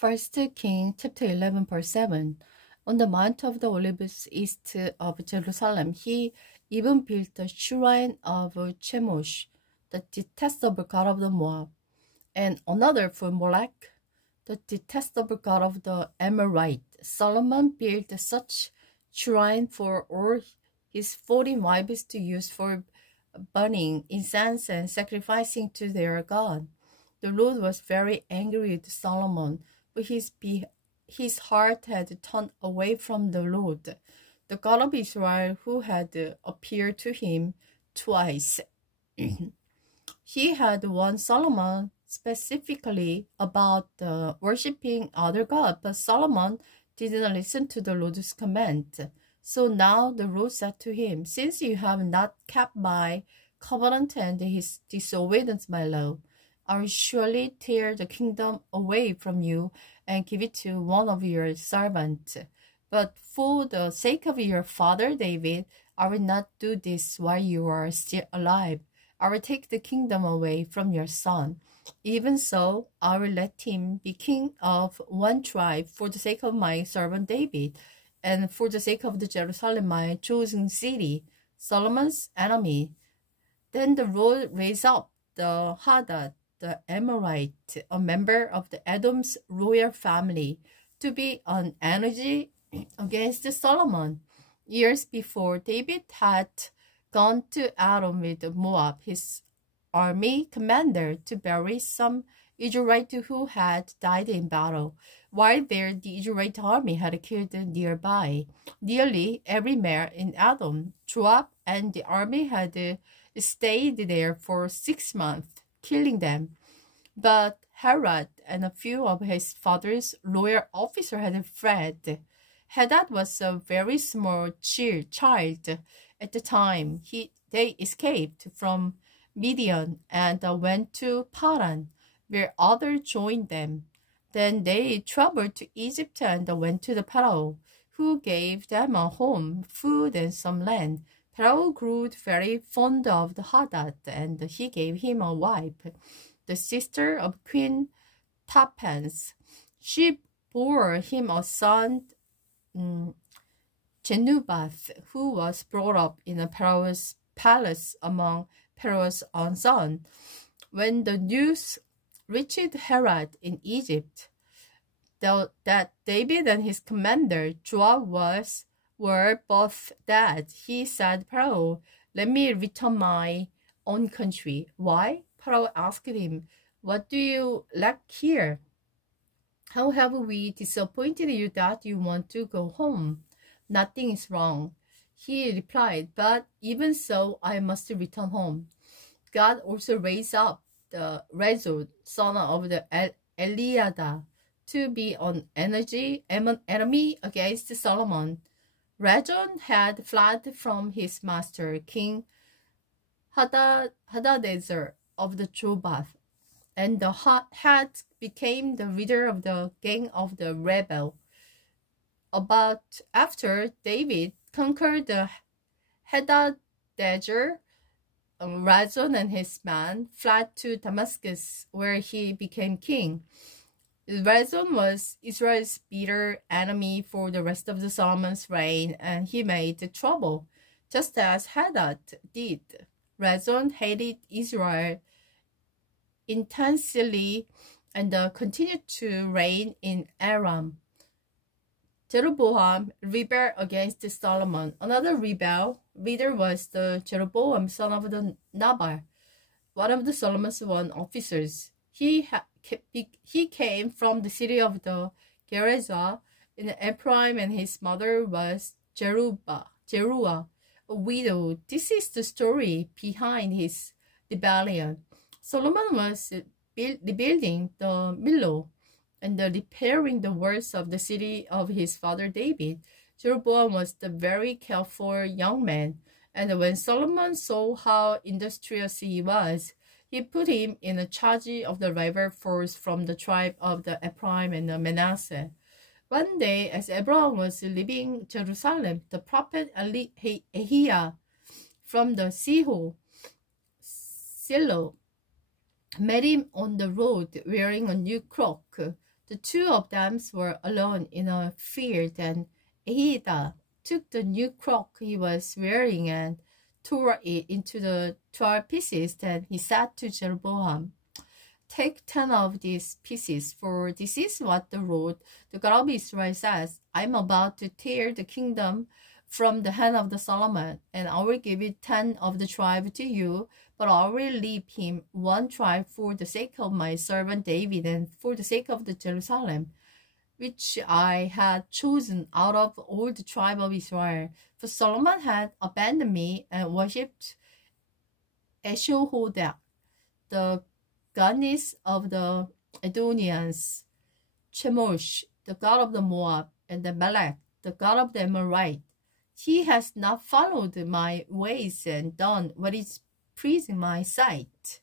First King chapter 11 verse 7. On the Mount of the Olives east of Jerusalem, he even built the shrine of Chemosh, the detestable god of the Moab, and another for Molech, the detestable god of the Amorite. Solomon built such shrine for all his 14 wives to use for burning incense and sacrificing to their god. The Lord was very angry with Solomon, but his heart had turned away from the Lord, the God of Israel, who had appeared to him twice. He had warned Solomon specifically about worshipping other gods, but Solomon didn't listen to the Lord's command. So now the Lord said to him, "Since you have not kept my covenant and his disobedience my law, I will surely tear the kingdom away from you and give it to one of your servants. But for the sake of your father David, I will not do this while you are still alive. I will take the kingdom away from your son. Even so, I will let him be king of one tribe for the sake of my servant David, and for the sake of the Jerusalem, my chosen city, Solomon's enemy." Then the Lord raised up the Hadad, the Amorite, a member of the Edom's royal family, to be an enemy against Solomon. Years before, David had gone to Edom with Moab, his army commander, to bury some Israelite who had died in battle. While there, the Israelite army had killed nearby nearly every male in Edom. Joab and the army had stayed there for 6 months, killing them. But Herod and a few of his father's loyal officers had fled. Hadad was a very small child at the time. They escaped from Midian and went to Paran, where others joined them. Then they traveled to Egypt and went to the Pharaoh, who gave them a home, food, and some land. Pharaoh grew very fond of the Hadad, and he gave him a wife, the sister of Queen Tahpenes. She bore him a son, Genubath, who was brought up in a Pharaoh's palace among Pharaoh's own sons. When the news reached Herod in Egypt that David and his commander Joab were both dead, he said, "Pharaoh, let me return my own country." "Why?" Pharaoh asked him. "What do you lack here? How have we disappointed you that you want to go home?" "Nothing is wrong," he replied, "but even so, I must return home." God also raised up the Rezon, son of the Eliada, to be an enemy against Solomon. Rezon had fled from his master, King Hadadezer of the Jobath, and had became the leader of the gang of the rebel. About after David conquered the Hadadezer, Rezon and his men fled to Damascus, where he became king. Rezon was Israel's bitter enemy for the rest of the Solomon's reign, and he made trouble, just as Hadad did. Rezon hated Israel intensely and continued to reign in Aram. Jeroboam rebelled against Solomon. Another rebel leader was the Jeroboam, son of the Nabar, one of the Solomon's officers. He came from the city of the Gerizah in Ephraim, and his mother was Jeruah, a widow. This is the story behind his rebellion. Solomon was rebuilding the Millo and repairing the walls of the city of his father David. Jeroboam was a very careful young man, and when Solomon saw how industrious he was, he put him in charge of the rival force from the tribe of the Ephraim and the Manasseh. One day, as Abraham was leaving Jerusalem, the prophet Ahijah from the Silo met him on the road wearing a new cloak. The two of them were alone in a field, and Ahida took the new cloak he was wearing and tore it into the 12 pieces. Then he said to Jeroboam, "Take 10 of these pieces, for this is what the Lord, the God of Israel, says. I am about to tear the kingdom from the hand of the Solomon, and I will give it 10 of the tribe to you, but I will leave him 1 tribe for the sake of my servant David and for the sake of the Jerusalem, which I had chosen out of all the tribe of Israel. For Solomon had abandoned me and worshipped Eshohodek, the goddess of the Edonians, Chemosh, the god of the Moab, and the Melech, the god of the Amorite. He has not followed my ways and done what is pleasing my sight."